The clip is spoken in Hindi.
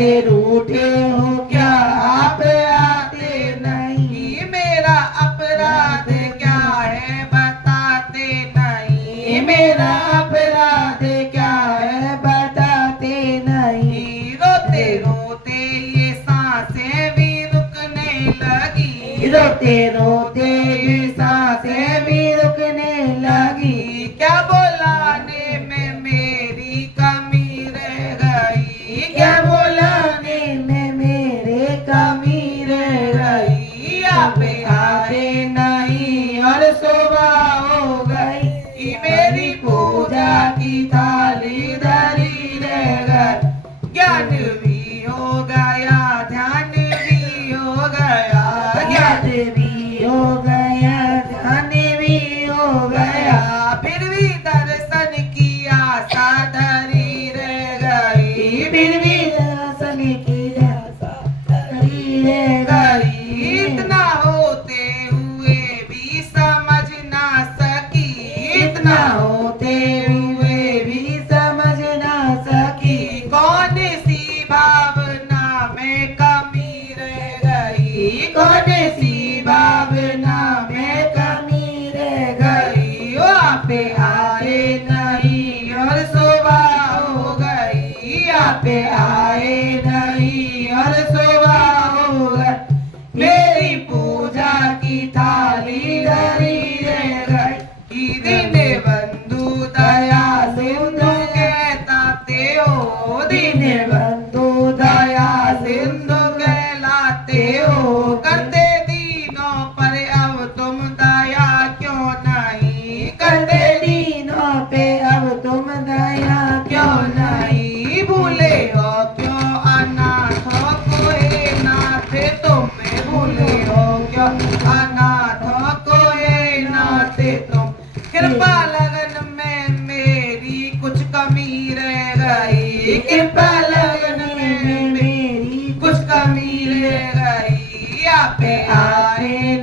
से रूठे हो क्या आप आते नहीं। मेरा अपराध क्या है बताते नहीं। मेरा अपराध क्या है बताते नहीं। रोते रोते ये सांसें भी रुकने लगी। रोते रोते ये सांसें भी रुकने लगी। क्या बुलाने में मेरी कमी रह गई। क्या बुलाने में मेरे कमी रह गई। आप आए नहीं और सुबह हो गई। मेरी पूजा की थाली धरी रह गई। ज्ञान भी हो गया ध्यान भी हो गया। ज्ञान भी हो गया ध्यान भी हो गया। फिर भी दर्शन की आशा धरी रह गई। फिर भी दर्शन की आशा धरी रह गई। इतना होते हुए भी समझ ना सकी। इतना होते हुए भी समझ ना सकी। कौन सी भावना में कमी रह गई। कौन सी भावना में कमी रह गई। ओ आप आए नहीं और सुबह हो गई। आप आए नहीं और सुबह हो गई। मेरी पूजा की थाली धरी रह गई। दीन बंधु दया सिंधु कहते हो। दीन बंधु दया सिंधु कहलाते हो। करते दीनों पर अब तुम दया क्यों नहीं। करते दीनों पे अब तुम दया क्यों नहीं। भूले हो क्यों अनाथों को हे नाथ तुम। भूले हो क्यों अनाथों को हे नाथ तुम। कृपा लगन में मेरी कुछ कमी रह गई। कृपा लगन में मेरी कुछ कमी रह गई। आप आए